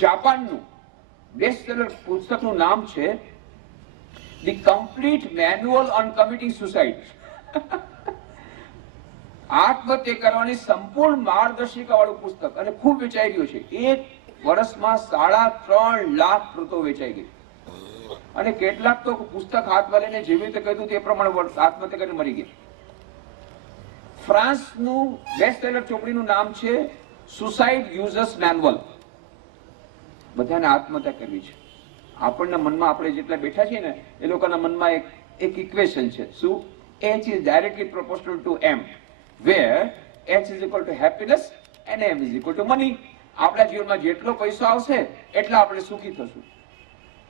જાપાનનું best seller પુસ્તકનું નામ છે the complete manual on committing suicide. આત્મહત્યા કરવાની સંપૂર્ણ માર્ગદર્શિકા વાળું પુસ્તક, અને ખૂબ વેચાઈ ગયું છે. એક વર્ષમાં 3.5 લાખ પ્રતો વેચાઈ ગઈ. અને કેટલાક તો પુસ્તક હાથમાં લઈને જેવી રીતે કહ્યું તે પ્રમાણે આત્મહત્યા કરીને મરી ગયા. ફ્રાન્સનું બેસ્ટ સેલર ચોપડીનું નામ છે સુસાઇડ યુઝર્સ મેન્યુઅલ. બધાને આત્મહત્યા કરવી છે. આપણના મનમાં આપણે જેટલા બેઠા છીએ ને એ લોકોના મનમાં એક ઇક્વેશન છે. શું? H is directly proportional to M, where H is equal to happiness and M is equal to money. આપણા જીવનમાં જેટલો પૈસો આવશે એટલા આપણે સુખી થશું.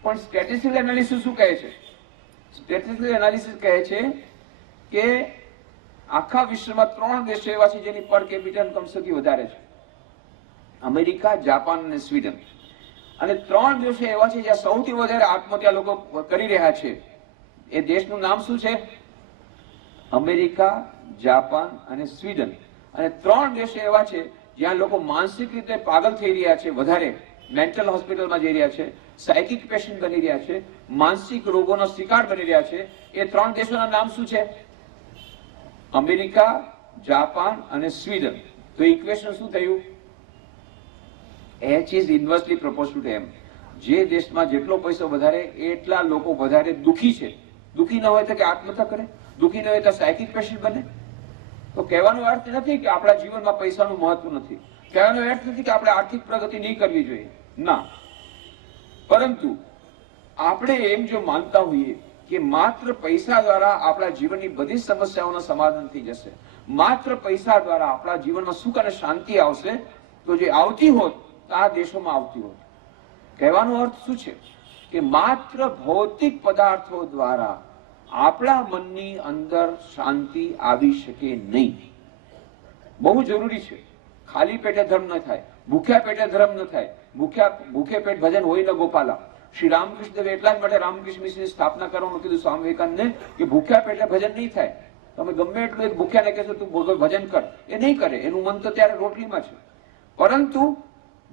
પણ સ્ટેટિસ્ટિકલ એનાલિસિસ શું કહે છે? સ્ટેટિસ્ટિકલ એનાલિસિસ કહે છે કે આખા વિશ્વમાં 3 દેશો એવા છે જેની પર કેપિટા ઇન્કમ સૌથી વધારે છે: અમેરિકા, જાપાન અને સ્વીડન. અને 3 દેશો એવા છે જ્યાં સૌથી વધારે આત્મહત્યા લોકો કરી રહ્યા છે. એ દેશનું નામ શું છે? અમેરિકા, જાપાન અને સ્વીડન. અને 3 દેશો એવા છે જ્યાં લોકો માનસિક રીતે પાગલ થઈ રહ્યા છે, વધારે મેન્ટલ હોસ્પિટલમાં જઈ રહ્યા છે, સાયકિક પેશન્ટ બની રહ્યા છે, માનસિક રોગોનો શિકાર બની રહ્યા છે. એ 3 દેશોના નામ શું છે? અમેરિકા, જાપાન અને સ્વીડન. તો ઇક્વેશન શું થયું? H is inversely proportional to M. જે દેશમાં જેટલો પૈસો વધારે એટલા લોકો વધારે દુખી છે. દુખી ન હોય તો કે આત્મહત્યા કરે, દુખી ન હોય તો સાયકિક પેશન્ટ બને. તો કહેવાનો અર્થ નથી કે આપણા જીવનમાં પૈસાનું મહત્વ નથી. કહેવાનો અર્થ નથી કે આપણે આર્થિક પ્રગતિ નહીં કરવી જોઈએ, ના. પરંતુ આપણે એમ જો માનતા હોઈએ કે માત્ર પૈસા દ્વારા આપણા જીવનની બધી સમસ્યાઓનું સમાધાન થઈ જશે, માત્ર પૈસા દ્વારા આપણા જીવનમાં સુખ અને શાંતિ આવશે, તો જે આવતી હોત આ દેશોમાં આવતી હોત. કહેવાનો અર્થ શું છે? કે માત્ર ભૌતિક પદાર્થો દ્વારા આપણા મનની અંદર શાંતિ આવી શકે નહીં. બહુ જરૂરી છે. ખાલી પેટે ધર્મ ન થાય, ભૂખ્યા પેટે ધર્મ ન થાય. ભૂખે પેટ ભજન હોય ન ગોપાલા. શ્રી રામકૃષ્ણ દેવે એટલા જ માટે રામકૃષ્ણ મિશનની સ્થાપના કરવાનું કીધું સ્વામી વિવેકાનંદને કે ભૂખ્યા પેટે ભજન નહીં થાય. તમે ગમે એટલું એક ભૂખ્યાને કહેશો તું ભજન કર, એ નહીં કરે. એનું મન તો ત્યારે રોટલીમાં છે. પરંતુ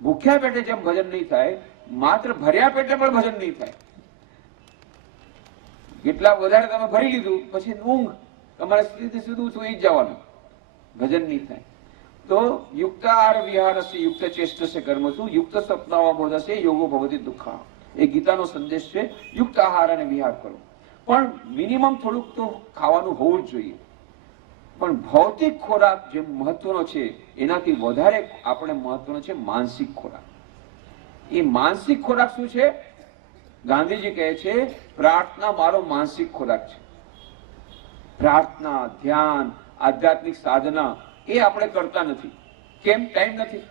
ભૂખ્યા પેટે જેમ ભજન નહીં થાય, માત્ર ભર્યા પેટે પણ ભજન નહીં થાય. કેટલા વધારે તમે ભરી લીધું પછી ઊંઘ, તમારે સીધું સુઈ જ જવાનું, ભજન નહીં થાય. તો યુક્ત આહાર વિહારસ્ય યુક્ત ચેષ્ટસ્ય કર્મસુ યુક્ત સ્વપ્નાવબોધસ્ય યોગો ભવતિ દુઃખા. એ ગીતાનો સંદેશ છે. યુક્ત આહાર અને વિહાર કરો, પણ મિનિમમ થોડુંક તો ખાવાનું હોવું જ જોઈએ. પણ ભૌતિક ખોરાક જે મહત્વનો છે એનાથી વધારે આપણે મહત્વનો છે માનસિક ખોરાક. એ માનસિક ખોરાક શું છે? ગાંધીજી કહે છે પ્રાર્થના મારો માનસિક ખોરાક છે. પ્રાર્થના, ધ્યાન, આધ્યાત્મિક સાધના એ આપણે કરતા નથી. કેમ? ટાઈમ નથી.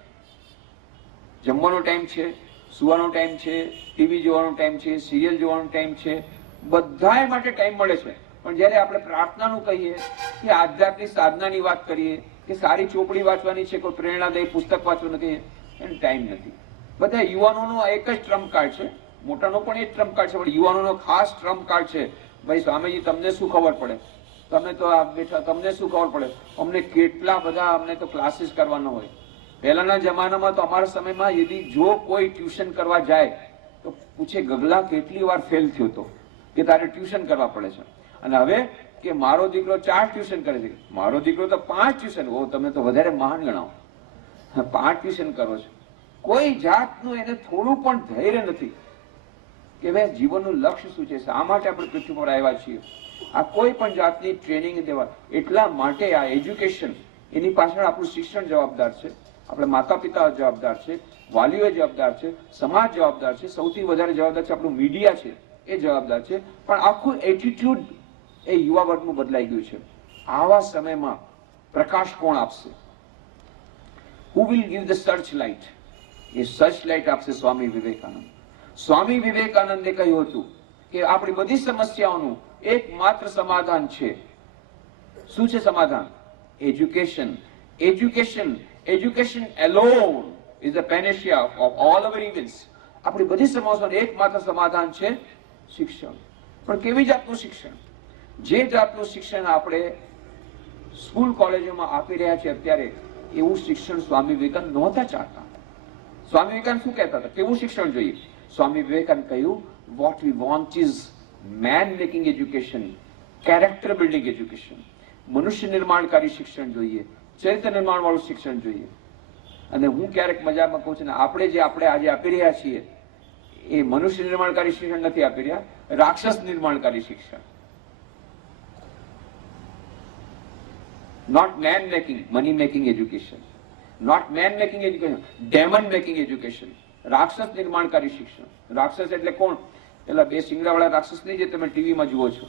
જમવાનો ટાઈમ છે, સુવાનો ટાઈમ છે, ટીવી જોવાનો ટાઈમ છે, સિરિયલ જોવાનો ટાઈમ છે, બધાય માટે ટાઈમ મળે છે. પણ જયારે આપણે પ્રાર્થનાનું કહીએ કે આધ્યાત્મિક સાધનાની વાત કરીએ કે સારી ચોપડી વાંચવાની છે, કોઈ પ્રેરણાદાયી પુસ્તક વાંચવું નથી, એને ટાઈમ નથી. બધા યુવાનોનો એક જ ટ્રમ્પ કાર્ડ છે. મોટાનો પણ એ ટ્રમ્પ કાર્ડ છે, પણ યુવાનોનો ખાસ ટ્રમ્પ કાર્ડ છે. ભાઈ સ્વામીજી તમને શું ખબર પડે, તમે તો આ બેઠા, તમને શું ખબર પડે? અમને કેટલા બધા અમને તો ક્લાસીસ કરવાનો હોય. પહેલાના જમાનામાં તો અમારા સમયમાં યદી જો કોઈ ટ્યુશન કરવા જાય તો પૂછે ગગલા કેટલી વાર ફેલ થયો તો કે તારે ટ્યુશન કરવા પડે છે. અને હવે કે મારો દીકરો 4 ટ્યુશન કરે છે, મારો દીકરો તો 5 ટ્યુશન. ઓ તમે તો વધારે મહાન ગણાવો, 5 ટ્યુશન કરો છો. કોઈ જાતનું એને થોડું પણ ધૈર્ય નથી કે ભાઈ જીવનનું લક્ષ્ય શું છે, શા માટે આપણે પૃથ્વી પર આવ્યા છીએ. આ કોઈ પણ જાતની ટ્રેનિંગ દેવા. એટલા માટે આ એજ્યુકેશન, એની પાછળ આપણું શિક્ષણ જવાબદાર છે, આપણે માતા પિતા જવાબદાર છે, વાલીઓ જવાબદાર છે, સમાજ જવાબદાર છે, સૌથી વધારે જવાબદાર છે આપણું મીડિયા છે, એ જવાબદાર છે. પણ આખું એટીટ્યુડ એ યુવા વર્ગનું બદલાઈ ગયું છે. આવા સમયમાં પ્રકાશ કોણ આપશે? Who will give the search light? A search light આપશે સ્વામી વિવેકાનંદ. સ્વામી વિવેકાનંદે કહ્યું હતું કે આપણી બધી સમસ્યાઓનું એકમાત્ર સમાધાન છે. શું છે સમાધાન? Education. Education, education alone is the panacea of all our evils. આપણી બધી સમસ્યાઓનું એકમાત્ર સમાધાન છે શિક્ષણ. પણ કેવી જાતનું શિક્ષણ? જે જાતનું શિક્ષણ આપણે સ્કૂલ કોલેજોમાં આપી રહ્યા છીએ અત્યારે, એવું શિક્ષણ સ્વામી વિવેકાનંદ નહોતા ચાહતા. સ્વામી વિવેકાનંદ શું કહેતા હતા, કેવું શિક્ષણ જોઈએ? સ્વામી વિવેકાનંદ કહ્યું, what we want is man making education, character building education. મનુષ્ય નિર્માણકારી શિક્ષણ જોઈએ, ચરિત્ર નિર્માણ વાળું શિક્ષણ જોઈએ. અને હું ક્યારેક મજામાં કહું છું ને, આપણે આજે આપી રહ્યા છીએ એ મનુષ્ય નિર્માણકારી શિક્ષણ નથી આપી રહ્યા, રાક્ષસ નિર્માણકારી શિક્ષણ. Not man making, money making education. Not man making education, demon making education. રાક્ષસ નિર્માણકારી શિક્ષણ. રાક્ષસ એટલે કોણ? પેલા બે શિંગડાવાળા રાક્ષસ નહીં જે તમે ટીવીમાં જુઓ છો.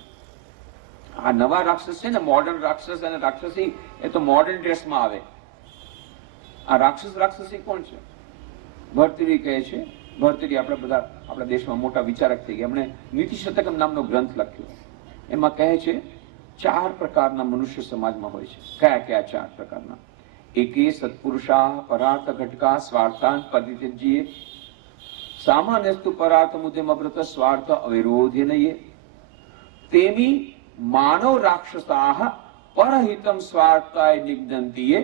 આ નવા રાક્ષસ છે ને, મોડર્ન રાક્ષસ અને રાક્ષસી, એ તો મોડર્ન ડ્રેસમાં આવે. આ રાક્ષસી કોણ છે? ભર્તૃહરિ કહે છે. ભર્તૃહરિ આપણે બધા આપણા દેશમાં મોટા વિચારક થઈ ગયા. એમણે નીતિ શતકમ નામનો ગ્રંથ લખ્યો. એમાં કહે છે 4 પ્રકારના મનુષ્ય સમાજમાં હોય છે. કયા કયા 4 પ્રકારના? એકે સત્પુરુષા પરાર્થ ઘટકા સ્વાર્થાન પરિત્યજ્ય સામાન્યસ્તુ પરાર્થ મુદ્યમ અવ્રત સ્વાર્થ અવિરોધેનયે તેમી માનવ રાક્ષસાહ પરહિતમ સ્વાર્થાય નિજ્ઞંતિયે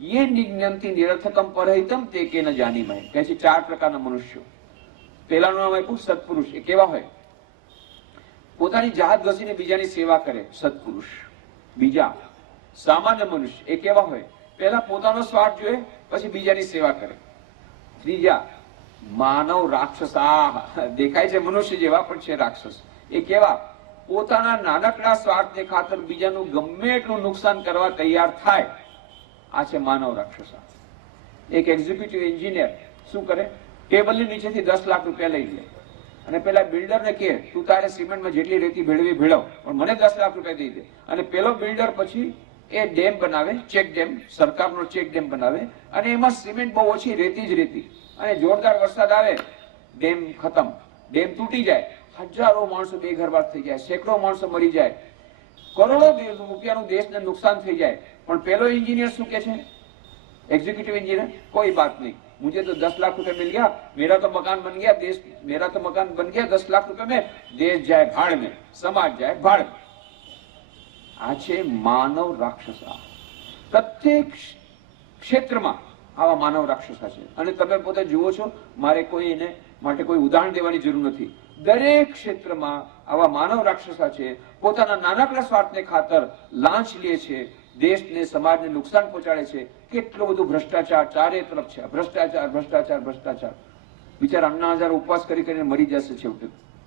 ये નિજ્ઞંતિ નિરર્થકમ પરહિતમ તે કે ન જાનીમય. કહે છે 4 પ્રકારના મનુષ્યો. પહેલાનું નામ આપ્યું સત્પુરુષ. એ કેવા હોય? પોતાની જાત ઘસીને બીજાની સેવા કરે, સત્પુરુષ. બીજા સામાન્ય મનુષ્ય. એ કેવા હોય? પહેલા પોતાનો સ્વાર્થ જોઈએ, પછી બીજાની સેવા કરે. ત્રીજા માનવ રાક્ષસા. દેખાય છે મનુષ્ય જેવા પણ છે રાક્ષસ. એ કેવા? પોતાના નાનકડા સ્વાર્થને ખાતર બીજાનું ગમે એટલું નુકસાન કરવા તૈયાર થાય. આ છે માનવ રાક્ષસા. એક એક્ઝિક્યુટિવ એન્જિનિયર શું કરે? ટેબલની નીચેથી 10 લાખ રૂપિયા લઈ લે અને પેલા બિલ્ડરને કહે, તું તારે સિમેન્ટમાં જેટલી રેતી ભેળવી ભેળવ, પણ મને 10 લાખ રૂપિયા દઈ દે. અને પેલો બિલ્ડર પછી એ ડેમ બનાવે, ચેક ડેમ, સરકારનો ચેક ડેમ બનાવે, અને એમાં સિમેન્ટ બહુ ઓછી, રેતી જ રેતી. અને જોરદાર વરસાદ આવે, ડેમ ખતમ, ડેમ તૂટી જાય, હજારો માણસો બેઘરબાર થઈ જાય, સેંકડો માણસો મરી જાય, કરોડો રૂપિયાનું દેશને નુકસાન થઈ જાય. પણ પેલો इंजीनियर શું કે છે? एग्जीक्यूटिव इंजीनियर, कोई बात नहीं, मुझे तो 10 लाख रुपए मिल गया, मेरा तो मकान बन गया, देश मेरा तो मकान बन गया 10 लाख रुपए में, देश जाए भाड़ में, समाज जाए भाड़ में. આ છે માનવ રાક્ષસા. પ્રત્યેક ક્ષેત્રમાં આવા માનવ રાક્ષસા છે. અને તમે પોતે જુઓ છો, મારે કોઈ એને માટે કોઈ ઉદાહરણ દેવાની જરૂર નથી. દરેક ક્ષેત્રમાં આવા માનવ રાક્ષસા છે. પોતાના નાનકડા સ્વાર્થને ખાતર લાંચ લે છે, દેશને સમાજને નુકસાન પહોંચાડે છે. કેટલો બધો ભ્રષ્ટાચાર ચારે તરફ છે. ભ્રષ્ટાચાર ભ્રષ્ટાચાર ભ્રષ્ટાચાર. બિચારા 5000 ઉપવાસ કરીને મરી જશે છેવટે,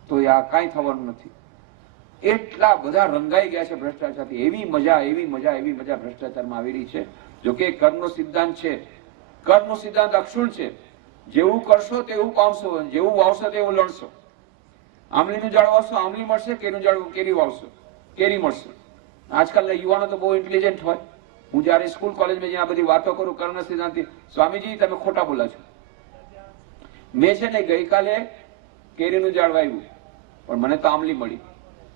તો આ કાંઈ થવાનું નથી. એટલા બધા રંગાઈ ગયા છે ભ્રષ્ટાચારથી. એવી મજા ભ્રષ્ટાચારમાં આવી રહી છે. જોકે કર્મનો સિદ્ધાંત છે, કર્મનો સિદ્ધાંત અક્ષુણ છે. જેવું કરશો તેવું પામશો, જેવું વાવશો તેવું લણશો. આંબલીનું ઝાડ વાવશો આંબલી મળશે, કેરીનું ઝાડ કેરી વાવશો કેરી મળશે. આજકાલના યુવાનો તો બહુ ઇન્ટેલિજન્ટ હોય. હું જયારે સ્કૂલ કોલેજમાં જ્યાં બધી વાતો કરું કર્મ સિદ્ધાંતથી, સ્વામીજી તમે ખોટા બોલા છો. મેં છે ને ગઈકાલે કેરીનું ઝાડ વાવ્યું, પણ મને તો આંબલી મળી.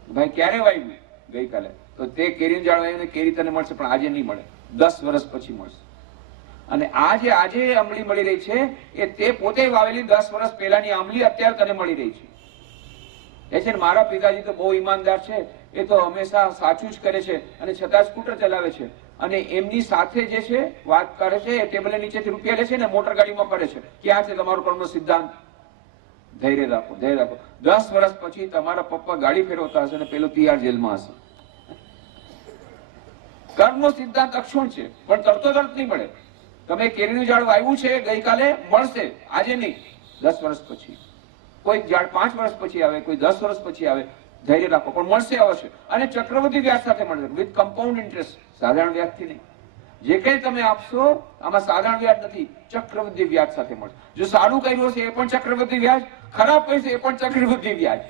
ભાઈ ક્યારે વાવ્યું? ગઈકાલે. તો તે કેરીનું ઝાડ વાવ્યું ને કેરી તને મળશે, પણ આજે નહીં મળે, 10 વર્ષ પછી મળશે. અને આજે આંબલી મળી રહી છે એ તે પોતે વાવેલી 10 વર્ષ પહેલાની આંબલી અત્યારે તને મળી રહી છે. એ છે ને, મારા પિતાજી તો બહુ ઈમાનદાર છે, એ તો હંમેશા સાચું જ કરે છે અને છતાં સ્કૂટર ચલાવે છે. અને એમની સાથે જે છે વાત કરે છે, એ ટેબલ નીચેથી રૂપિયા લે છે ને મોટર ગાડીમાં ફરે છે. ક્યાં છે તમારો કર્મનો સિદ્ધાંત? ધૈર્ય રાખો, ધૈર્ય રાખો. 10 વર્ષ પછી તમારા પપ્પા ગાડી ફેરવતા હશે ને પેલો તિહાર જેલમાં હશે. કર્મનો સિદ્ધાંત અક્ષુણ છે, પણ તરતો તરત નહીં મળે. તમે કેરીનું ઝાડ વાવ્યું છે ગઈકાલે, મળશે, આજે નહીં, 10 વર્ષ પછી. કોઈ ઝાડ 5 વર્ષ પછી આવે, કોઈ 10 વર્ષ પછી આવે. ધૈર્ય રાખો, પણ મળશે અવશ્ય. અને ચક્રવૃદ્ધિ વ્યાજ સાથે મળશે, વિથ કમ્પાઉન્ડ ઇન્ટરેસ્ટ, સાધારણ વ્યાજથી નહીં. જે કંઈ તમે આપશો આમાં સાધારણ વ્યાજ નથી, ચક્રવૃદ્ધિ વ્યાજ સાથે મળશે. જો સારું કર્યું હશે એ પણ ચક્રવૃદ્ધિ વ્યાજ, ખરાબ કર્યું છે એ પણ ચક્રવૃદ્ધિ વ્યાજ.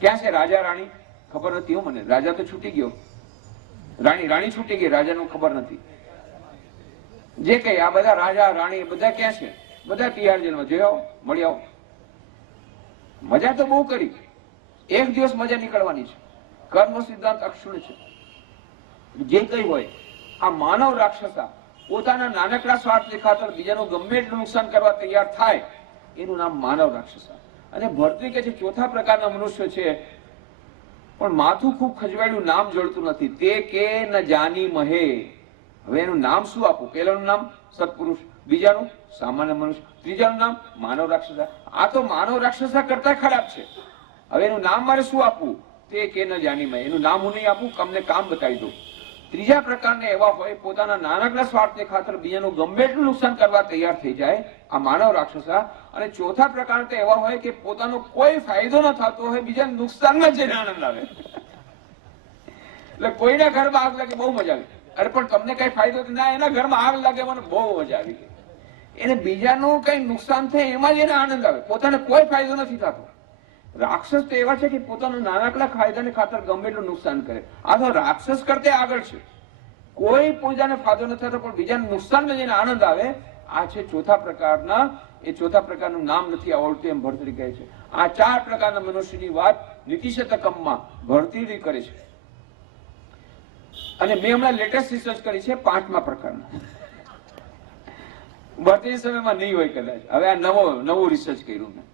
ક્યાં છે રાજા રાણી? ખબર નથી હો મને. રાજા તો છૂટી ગયો, રાણી છૂટી ગઈ, રાજાનું ખબર નથી. જે કઈ આ બધા રાજા રાણી બધા ક્યાં છે? બધા તિહાર જેલમાં. જોયો, મળી આવો. મજા તો બહુ કરી, એક દિવસ મજા નીકળવાની છે. કર્મ સિદ્ધાંત અક્ષુણ છે. જે કઈ હોય, આ માનવ રાક્ષસા પોતાના નાનકડા સ્વાર્થ ખાતર બીજાનું ગમે એટલું નુકસાન કરવા તૈયાર થાય, એનું નામ માનવ રાક્ષસા. અને ભર્તૃહરિ કે છે 4થા પ્રકારના મનુષ્ય છે, પણ માથું ખૂબ ખજવાડ્યું, નામ જળતું નથી. તે કે ન જાની મહે. હવે એનું નામ શું આપું? પહેલાનું નામ સત્પુરુષ, બીજાનું સામાન્ય મનુષ્ય, ત્રીજાનું નામ માનવ રાક્ષસા. આ તો માનવ રાક્ષસા કરતા ખરાબ છે. હવે એનું નામ મારે શું આપવું તે કે ન જાણી મેં. એનું નામ હું નહીં આપું, તમને કામ બતાવી દઉં. ત્રીજા પ્રકારને એવા હોય પોતાના નાનકડા સ્વાર્થને ખાતર બીજાનું ગમે એટલું નુકસાન કરવા તૈયાર થઈ જાય, આ માનવ રાક્ષસા. અને ચોથા પ્રકાર તો એવા હોય કે પોતાનો કોઈ ફાયદો ન થતો હોય, બીજાને નુકસાનમાં જઈને આનંદ આવે. એટલે કોઈના ઘરમાં આગ લાગે બહુ મજા આવી, અરે પણ તમને કઈ ફાયદો ના, એના ઘરમાં આગ લાગે મને બહુ મજા આવી. એને બીજાનું કઈ નુકસાન થાય એમાં જ એને આનંદ આવે, પોતાને કોઈ ફાયદો નથી થતો. રાક્ષસ તો એવા છે કે પોતાના નાનકડા ફાયદાને ખાતર ગમે એટલું નુકસાન કરે. આ તો રાક્ષસ કરતા આગળ છે. કોઈ પૂજાને ફાયદો નથી થતો પણ બીજાને નુકસાનમાં જઈને આનંદ આવે. આ છે ચોથા પ્રકારના. એ ચોથા પ્રકારનું નામ નથી આવડતું એમ ભર્તૃહરિ કહે છે. આ 4 પ્રકારના મનુષ્યની વાત નીતિશતકમમાં ભર્તૃહરિ કરે છે. અને મેં હમણાં લેટેસ્ટ રિસર્ચ કરી છે 5મા પ્રકારના. ભર્તૃહરિ સમયમાં નહીં હોય કદાચ. હવે આ નવું રિસર્ચ કર્યું મેં.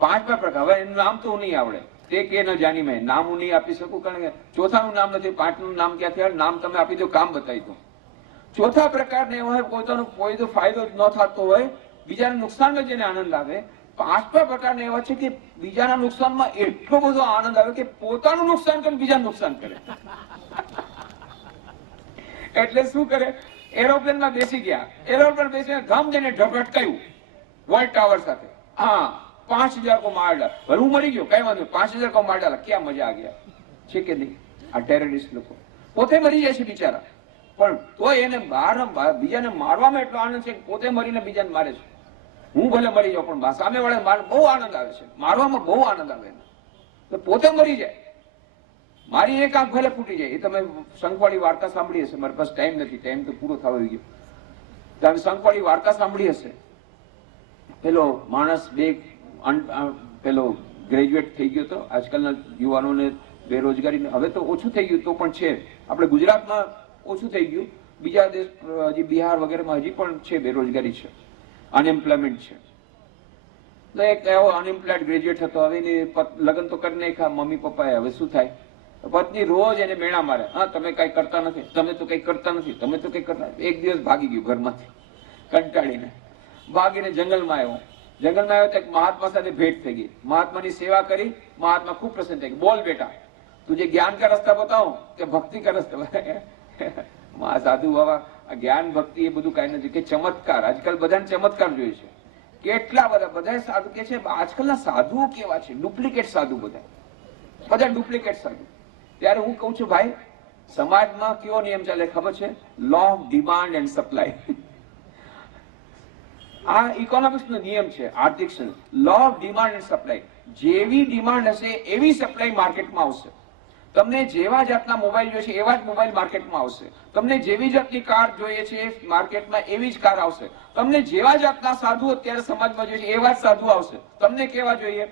5મા પ્રકાર. હવે એનું નામ તો હું નહીં આવડે, તે કે ન જાણી મેં. નામ હું નહીં આપી શકું કારણ કે ચોથાનું નામ નથી. 5નું નામ ક્યાંથી આવે? નામ તમે આપી દો, કામ બતાવી દો. ચોથા પ્રકારને એવો હોય પોતાનો કોઈ ફાયદો ન થતો હોય, બીજાને નુકસાનમાં જેને આનંદ આવે. 5મા પ્રકારને એવા છે કે બીજાના નુકસાનમાં એટલો બધો આનંદ આવે કે પોતાનું નુકસાન કરે, બીજાનું નુકસાન કરે. એટલે શું કરે? એરોપ્લેનમાં બેસી ગયા, એરોપ્લેન બેસીને ધમ જઈને ઢગટકાયું વર્લ્ડ ટાવર સાથે. હા, 5000 को मार डाला. पर હું મરી ગયો, કઈ વાંધો નહીં, 5000 को मार डाला. ક્યાં મજા આ ગયા છે કે નહીં? આ ટેરરિસ્ટ લોકો પોતે મરી જાય છે બિચારા, પણ તો એને બીજાને મારવામાં એટલો આનંદ છે કે પોતે મરીને બીજાને મારે છે. હું ભલે મરી જાઉં પણ સામે વાળા બહુ આનંદ આવે છે, મારવામાં બહુ આનંદ આવે. તો પોતે મરી જાય, મારી એક આંખ ભલે ફૂટી જાય. એ તમે શંખવાળી વાર્તા સાંભળી હશે. મારી પાસે ટાઈમ નથી, ટાઈમ તો પૂરો થવા ગયો. તમે શંખવાળી વાર્તા સાંભળી હશે. પેલો માણસ પેલો ગ્રેજ્યુએટ થઈ ગયો હતો. આજકાલના યુવાનોને બેરોજગારી હવે તો ઓછું થઈ ગયું, તો પણ છે. આપણે ગુજરાતમાં ઓછું થઈ ગયું, બીજા દેશ હજી બિહાર વગેરેમાં હજી પણ છે, બેરોજગારી છે, અનએમ્પ્લોયમેન્ટ છે. તો એક એવો અનએમ્પ્લોયડ ગ્રેજ્યુએટ હતો. હવે લગ્ન તો કરી નાખ્યા મમ્મી પપ્પાએ. હવે શું થાય? પત્ની રોજ એને મેણા મારે, હા તમે કઈ કરતા નથી, તમે તો કઈ કરતા નથી, તમે તો કઈ કરતા. એક દિવસ ભાગી ગયું ઘરમાંથી, કંટાળીને ભાગીને જંગલમાં આવ્યો. જંગલમાં આવ્યો તો એક મહાત્મા સાથે ભેટ થઈ ગઈ. મહાત્માની સેવા કરી. મહાત્મા ખૂબ પ્રસન્ન થઈ ગયા. બોલ બેટા, તુझे ज्ञान का रास्ता बताऊं કે ભક્તિ का रास्ता? સાધુ બાબા, આ જ્ઞાન ભક્તિ એ બધું કઈ નથી, કે ચમત્કાર. આજકાલ બધાને ચમત્કાર જોઈએ છે. કેટલા બધા સાધુ કે છે. આજકાલના સાધુઓ કેવા છે? ડુપ્લિકેટ સાધુ. બધા ડુપ્લિકેટ સાધુ. ત્યારે હું કઉ છું ભાઈ, સમાજમાં કેવો નિયમ ચાલે ખબર છે? Law of demand and supply. આ ઇકોનોમિક્સ નો નિયમ છે, આર્થિક law of demand and supply. જેવી ડિમાન્ડ હશે એવી સપ્લાય માર્કેટમાં આવશે. તમને જેવા જાતના મોબાઈલ જોઈએ છે એવા જ મોબાઈલ માર્કેટમાં આવશે. તમને જેવી જાતની કાર જોઈએ છે માર્કેટમાં એવી જ કાર આવશે. તમને જેવા જાતના સાધુ અત્યારે સમાજમાં જોઈએ છે એવા જ સાધુ આવશે. તમને કેવા જોઈએ?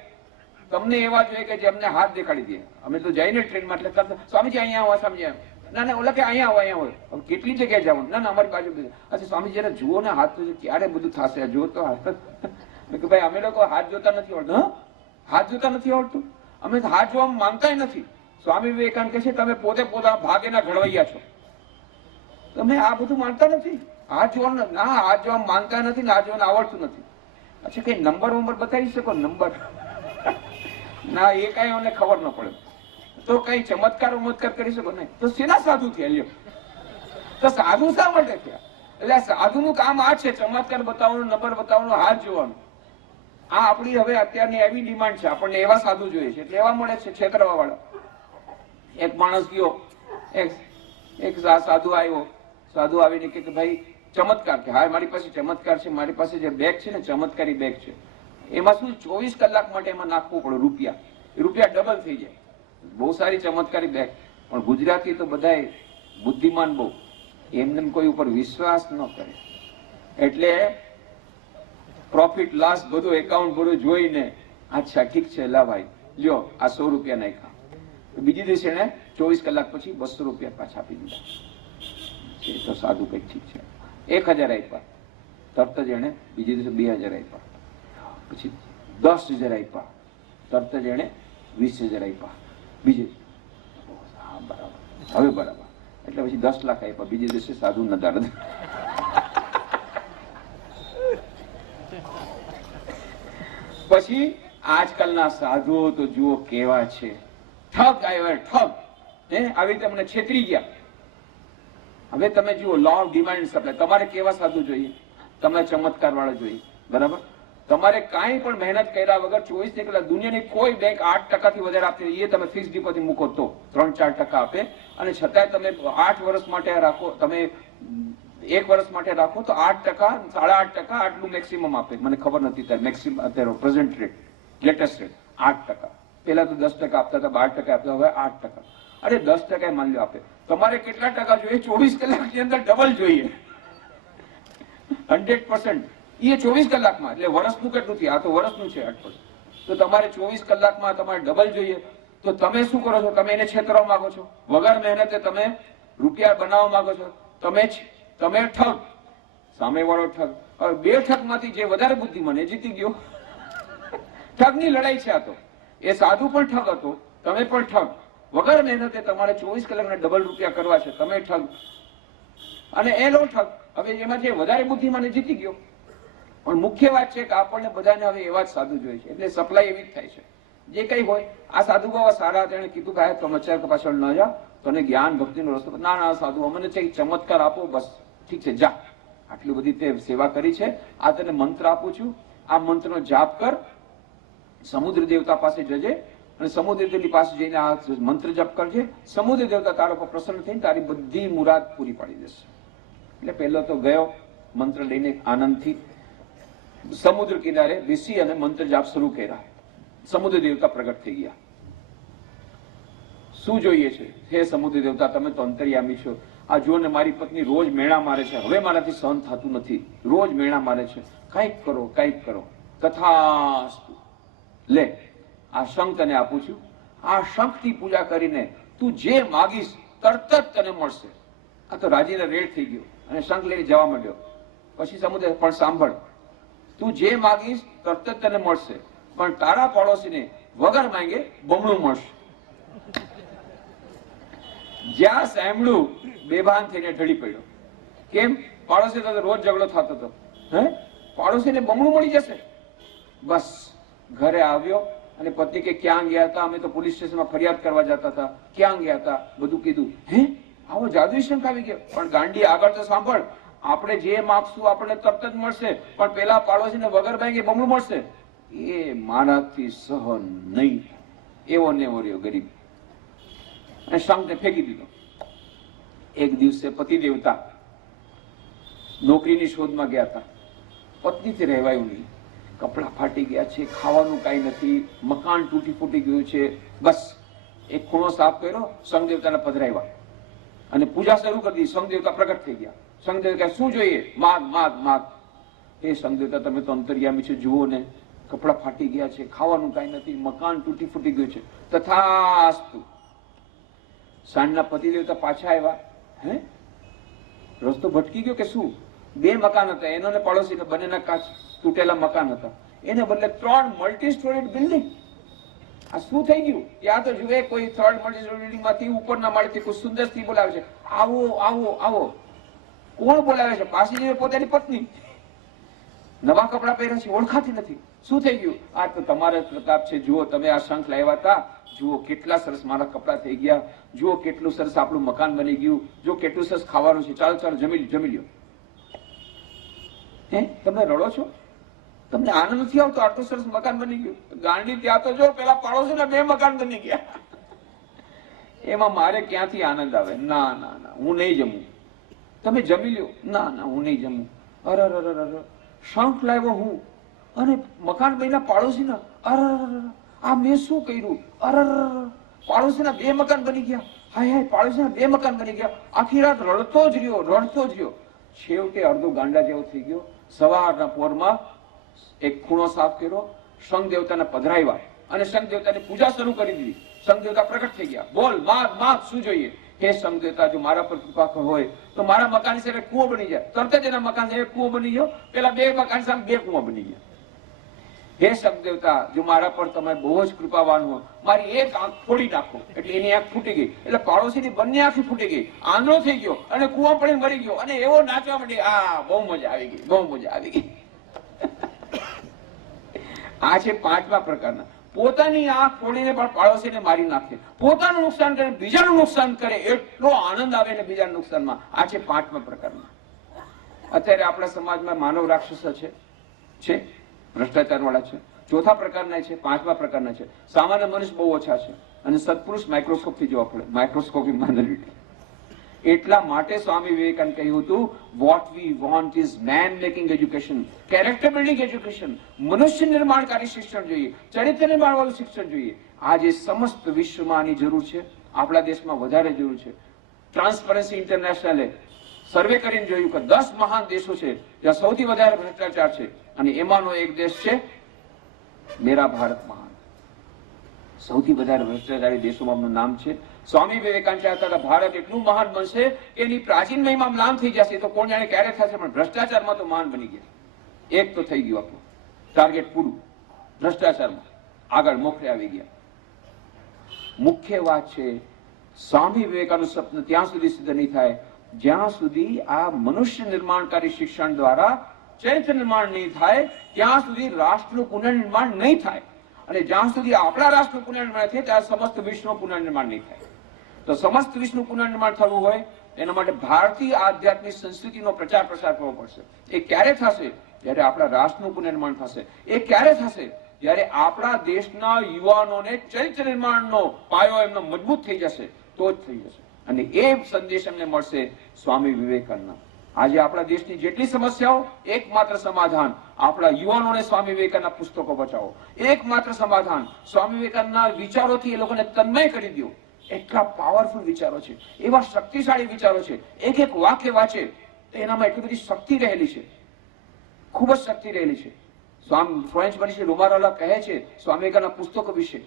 તમને એવા જોઈએ કે જેમને હાથ દેખાડી દે. અમે તો જઈને ટ્રેનમાં એટલે કરતા, સ્વામીજી અહીંયા આવો, સ્વામીજી ના ના, ઓલા કે અહીંયા આવો, અહીંયા હોય. હવે કેટલી જગ્યાએ જવાનું? ના ના, અમારી બાજુ. અચ્છા સ્વામીજી જરા જુઓ ને હાથ, ક્યારે બધું થશે? જુઓ તો હાથ. કે ભાઈ અમે લોકો હાથ જોતા નથી આવડતું. હાથ જોતા નથી આવડતું? અમે હાથ જોવા માંગતા નથી. સ્વામી વિવેકાનંદ કહે છે તમે પોતે પોતાના ભાગ્યના ઘડવૈયા છો. તમે આ બધું માનતા નથી. હાથ જોવાનું ના, હાથ જોવા માંગતા નથી ને હાથ જોવાનું આવડતું નથી. અચ્છા કઈ નંબર બતાવી શકો? નંબર ના, એ કઈ અમને ખબર ન પડે. તો કઈ ચમત્કાર કરી શકો નહીં. તો શેના સાધુ થયા? લ્યો, તો સાધુ શા માટે થયા? એટલે સાધુ નું કામ આ છે, ચમત્કાર બતાવવાનું, નંબર બતાવવાનું, હાથ જોવાનું. આ આપણી હવે અત્યારની એવી ડિમાન્ડ છે, આપણને એવા સાધુ જોઈએ છે એટલે એવા મળે છે છેતરવા વાળા. એક માણસ ગયો, એક સાધુ આવ્યો. સાધુ આવીને કે ભાઈ ચમત્કાર કે હા મારી પાસે ચમત્કાર છે, મારી પાસે જે બેગ છે ને ચમત્કારી બેગ છે, એમાં શું 24 કલાક માટે એમાં નાખવું પડે રૂપિયા ડબલ થઈ જાય. બહુ સારી ચમત્કારી બેગ. પણ ગુજરાતી તો બધાય બુદ્ધિમાન બહુ, એમને કોઈ ઉપર વિશ્વાસ ન કરે. એટલે પ્રોફિટ લોસ બધું એકાઉન્ટ બધું જોઈને અચ્છા ઠીક છે, લા ભાઈ લ્યો આ 100 રૂપિયા નાખ્યા. બીજી દિવસે એને 24 કલાક પછી 200 રૂપિયા પાછા આપી દીધા. તો સાધુ કઈ ઠીક છે. 1000 આપ્યા, તરત જ એને બીજી દિવસે 2000 આપ્યા, પછી 10,000 આપ્યા, તરત જ એને 20,000 આપ્યા. બીજે હા બરાબર, હવે બરાબર. એટલે પછી 10 લાખ આપ્યા. બીજે દિવસે સાધુ નદાર. પછી આજકાલના સાધુઓ તો જુઓ કેવા છે, ઠગ આવ્યા ઠગ, આવી તમને છેતરી ગયા. હવે તમે જુઓ લો ઓફ ડિમાન્ડ સપ્લાય, તમારે કેવા સાધુ જોઈએ? તમે ચમત્કાર વાળા જોઈએ, બરાબર? તમારે કાંઈ પણ મહેનત કર્યા વગર 24 કલાક દુનિયાની કોઈ બેંક 8% થી વધારે આપતી, એ તમે ફિક્સ ડિપોઝિટ મૂકો તો 3-4% આપે, અને છતાંય તમે 8 વર્ષ માટે રાખો, તમે 1 વર્ષ માટે રાખો તો 8%, 8.5% આટલું મેક્સિમમ આપે. મને ખબર નથી ત્યારે મેક્સિમમ અત્યારે પ્રેઝન્ટ રેટ, લેટેસ્ટ રેટ 8%. પેલા તો 10% આપતા હતા, 12% આપતા, હવે 8%. અરે 10% માની લો આપે, તમારે કેટલા ટકા જોઈએ? 24 કલાકની અંદર ડબલ જોઈએ, 100%. એ 24 કલાકમાં, એટલે વર્ષનું કેટલું થયું? આ તો વર્ષનું છે 8%. તો તમારે 24 કલાકમાં તમારે ડબલ જોઈએ. તો તમે શું કરો છો? તમે એને છેતરવા માંગો છો, વગર મહેનતે તમે રૂપિયા બનાવવા માંગો છો. તમે ઠગ, સામે વાળો ઠગ. હવે બે ઠગમાંથી જે વધારે બુદ્ધિમાન એ જીતી ગયો. ઠગની લડાઈ છે આ તો. એ સાધુ પણ ઠગ હતો, તમે પણ ઠગ. વગર મહેનતે તમારે 24 કલાકના ડબલ રૂપિયા કરવા છે, તમે ઠગ અને એનો ઠગ. હવે એમાં જે વધારે બુદ્ધિમાન એ જીતી ગયો. પણ મુખ્ય વાત છે કે આપણને બધાને હવે એવા જ સાધુ જોઈએ છે, એટલે સપ્લાય એવી જ થાય છે. જે કઈ હોય, આ સાધુ બાબા સારા, તેને કીધું કે સમાચાર પાછળ ન જા, તને જ્ઞાન ભક્તિનો રસ્તો. ના સાધુ, અમને છે ચમત્કાર આપો બસ, ઠીક છે જા, આટલી બધી તે સેવા કરી છે, આ તને મંત્ર આપું છું, આ મંત્રનો જાપ કર, સમુદ્ર દેવતા પાસે જજે અને સમુદ્ર દેવની પાસે જઈને આ મંત્ર જપ કરજે. સમુદ્ર દેવતા તારા પર પ્રસન્ન થઈને તારી બધી મુરાદ પૂરી પાડી દેશે. એટલે પહેલો તો ગયો મંત્ર લઈને આનંદથી સમુદ્ર કિનારે બેસી અને મંત્ર જાપ શરૂ કર્યા. સમુદ્ર દેવતા પ્રગટ થઈ ગયા. શું જોઈએ છે? હે સમુદ્ર દેવતા, તમે તો અંતર્યામી છો. આ જો ને મારી પત્ની રોજ મેણા મારે છે, હવે મારાથી સહન થતું નથી, રોજ મેણા મારે છે, કંઈક કરો, કંઈક કરો. તથાસ્તુ. લે, આ શંખ તને આપું છું, આ શંખની પૂજા કરીને તું જે માગીશ તરત જ તને મળશે. આ તો રાજીને રેડ થઈ ગયો અને શંખ લઈને જવા માંડ્યો. પછી સમુદ્ર, પણ સાંભળ, તું જે માગીશ તરત જ તને મળશે, પણ તારા પડોશીને વગર માંગે બમણું મળશે. જ્યાં સાંભળ્યું બેભાન થઈને ઢળી પડ્યો. કેમ? પાડોશી સાથે રોજ ઝઘડો થતો હતો, પાડોશીને બમણું મળી જશે. બસ ઘરે આવ્યો અને પત્ની કે ક્યાં ગયા હતા? અમે તો પોલીસ સ્ટેશનમાં ફરિયાદ કરવા જતા હતા. ક્યાં ગયા હતા? બધું કીધું. આવો જાદુઈ શંખ આવી ગયો. પણ ગાંડી, આગળ તો સાંભળ, આપણે જે માગશું આપણને તરત જ મળશે, પણ પેલા પાડોશીને વગર માંગે બમણું મળશે. એ મારાથી સહન નહીં. એવો ને એવો રહ્યો ગરીબ, અને શંખને ફેંકી દીધો. એક દિવસે પતિ દેવતા નોકરીની શોધમાં ગયા હતા. પત્નીથી રહેવાયું નહીં, કપડા ફાટી ગયા છે, ખાવાનું કઈ નથી, મકાન તૂટી ફૂટી ગયું છે. બસ એક ખૂણો સાફ કર્યો, શંખ દેવતાને પધરાવ્યા અને પૂજા શરૂ કરી દીધી. શંખ દેવતા પ્રગટ થઈ ગયા. શંખ દેવતા શું જોઈએ? માગ, માગ, માગ. એ શંખ દેવતા, તમે તો અંતર્યામી છે, જુઓ ને, કપડા ફાટી ગયા છે, ખાવાનું કઈ નથી, મકાન તૂટી ફૂટી ગયું છે. તથાસ્તુ. સાંજના પતિ દેવતા પાછા આવ્યા. રસ્તો ભટકી ગયો કે શું? 2 મકાન હતા, એનો ને પડોશીને, બંનેના કાચ તૂટેલા મકાન હતા. એને બદલે 3 મલ્ટી સ્ટોરીડ બિલ્ડિંગ. આ શું થઈ ગયું? ત્યાં તો જુએ કોઈ 3rd મલ્ટી સ્ટોરી બિલ્ડિંગ માંથી ઉપરના માળેથી કોઈ સુંદર સ્ત્રી બોલાવે છે, આવો આવો આવો. કોણ બોલાવે છે? પાછી જઈને પોતાની પત્ની. નવા કપડા પહેર્યા છે, ઓળખાતી નથી. શું થઈ ગયું? આ તો તમારા પ્રતાપ છે, જુઓ તમે આ શંખ લાવ્યા હતા, જુઓ કેટલા સરસ મારા કપડા થઈ ગયા, જુઓ કેટલું સરસ આપણું મકાન બની ગયું, જો કેટલું સરસ ખાવાનું છે, ચાલો ચાલો જમી લ્યો. તમે રડો છો? તમને આનંદ નથી આવતો? આટલું સરસ મકાન બની ગયું. ગાંડી, ત્યાં તો જો પેલા પાડોશીના 2 મકાન બની ગયા. એમાં મારે ક્યાંથી આનંદ આવે? ના ના ના, હું નહીં જમું. તમે જમી લ્યો. ના ના, હું નહીં જમું. અરે શંખ લાવ્યો હું અને મકાન બન્યા પાડોશીના. અરે આ મેં શું કર્યું? અરે પાડોશીના 2 મકાન બની ગયા. હાય હાય, પાડોશીના 2 મકાન બની ગયા. આખી રાત રડતો જ રહ્યો. છેવટે અડધો ગાંડા જેવો થઈ ગયો. સવારના પોરમાં એક ખૂણો સાફ કર્યો, શંખ દેવતાને પધરાવ્યા અને શંખ દેવતાની પૂજા શરૂ કરી દીધી. શંખ દેવતા પ્રગટ થઈ ગયા. બોલ, માગ માગ, શું જોઈએ? હે શંખ દેવતા, જો મારા પર કૃપા હોય તો મારા મકાન સામે કૂવો બની જાય. તરત જ એના મકાન સામે કૂવો બની ગયો. પેલા 2 મકાન સામે 2 કૂવા બની ગયા. હે શંખ દેવતા, જો મારા પર તમે બહુ જ કૃપાવાન હો, મારી એક આંખ ફોડી નાખો. એટલે એની આંખ ફૂટી ગઈ. એટલે પાડોશીની બંને આંખી ફૂટી ગઈ, આંધળો થઈ ગયો અને કૂવા પડીને મરી ગયો. અને એવો નાચવા માંડી. બહુ મજા આવી ગઈ, બહુ મજા આવી ગઈ. આ છે પાંચમા પ્રકારના. પોતાની આંખ ફોડીને પણ પાડોશીને મારી નાખે, પોતાનું નુકસાન કરે, બીજાનું નુકસાન કરે, એટલો આનંદ આવે ને બીજાના નુકસાનમાં. આ છે પાંચમા પ્રકારના. અત્યારે આપણા સમાજમાં માનવ રાક્ષસો છે, ભ્રષ્ટાચાર વાળા છે. ચોથા પ્રકારના છે, પાંચમા પ્રકારના છે. સામાન્ય મનુષ્ય બહુ ઓછા છે અને સત્પુરુષ માઇક્રોસ્કોપ થી જોવા પડે, માઇક્રોસ્કોપિક માઇનોરિટી. એટલા માટે સ્વામી વિવેકાનંદ કહ્યું હતું, what we want is man making education, character building education. મનુષ્ય નિર્માણકારી શિક્ષણ જોઈએ, ચરિત્ર નિર્માણ વાળું શિક્ષણ જોઈએ. આજે સમસ્ત વિશ્વમાં આની જરૂર છે, આપણા દેશમાં વધારે જરૂર છે. ટ્રાન્સપરન્સી ઇન્ટરનેશનલે સર્વે કરીને જોયું કે 10 મહાન દેશો છે જ્યાં સૌથી વધારે ભ્રષ્ટાચાર છે, અને એમાંનો એક દેશ છે મેરા ભારત મહાન. સૌથી વધારે ભ્રષ્ટાચારી દેશોમાં નામ છે. સ્વામી વિવેકાનંદ ચાહતા હતા ભારત એટલું મહાન બનશે કે એની પ્રાચીન મહિમા મ્લાન થઈ જશે, તો કોણ જાણે ક્યારે થશે, પણ ભ્રષ્ટાચારમાં તો મહાન બની ગયા. એક તો થઈ ગયું આપણું ટાર્ગેટ પૂરું, ભ્રષ્ટાચારમાં આગળ મોખરે આવી ગયા. મુખ્ય વાત છે, સ્વામી વિવેકાનંદ સ્વપ્ન ત્યાં સુધી સિદ્ધ નહીં થાય જ્યાં સુધી આ મનુષ્ય નિર્માણકારી શિક્ષણ દ્વારા ચરિત્ર નિર્માણ નહીં થાય, ત્યાં સુધી રાષ્ટ્રનું પુનર્નિર્માણ નહીં થાય. અને જ્યાં સુધી આપણા રાષ્ટ્રનું પુનર્નિર્માણ થાય ત્યાં સમસ્ત વિશ્વનું પુનર્નિર્માણ નહીં થાય. તો સમસ્ત વિશ્વનું પુનર્નિર્માણ થવું હોય એના માટે ભારતીય આધ્યાત્મિક સંસ્કૃતિનો પ્રચાર પ્રસાર કરવો પડશે. એ ક્યારે થશે? જ્યારે આપણા રાષ્ટ્રનું પુનર્નિર્માણ થશે. એ ક્યારે થશે? જ્યારે આપણા દેશના યુવાનોને ચરિત્ર નિર્માણનો પાયો એમનો મજબૂત થઈ જશે, તો જ થઈ જશે. અને એ સંદેશ એમને મળશે સ્વામી વિવેકાનંદના. આજે આપણા દેશની જેટલી સમસ્યાઓ, એકમાત્ર સમાધાન આપણા યુવાનોને સ્વામી વિવેકાનંદના પુસ્તકો બચાવો. એકમાત્ર સમાધાન સ્વામી વિવેકાનંદના વિચારોથી એ લોકોને તન્મય કરી દો. એટલા પાવરફુલ વિચારો છે, એવા શક્તિશાળી વિચારો છે. એક એક વાક્ય વાંચે તો એનામાં એટલી બધી શક્તિ રહેલી છે, ખૂબ જ શક્તિ રહેલી છે. સ્વામી ફ્રેન્ચ મનીષી રોમારોલા કહે છે સ્વામી વિવેકાનંદના પુસ્તકો વિશે,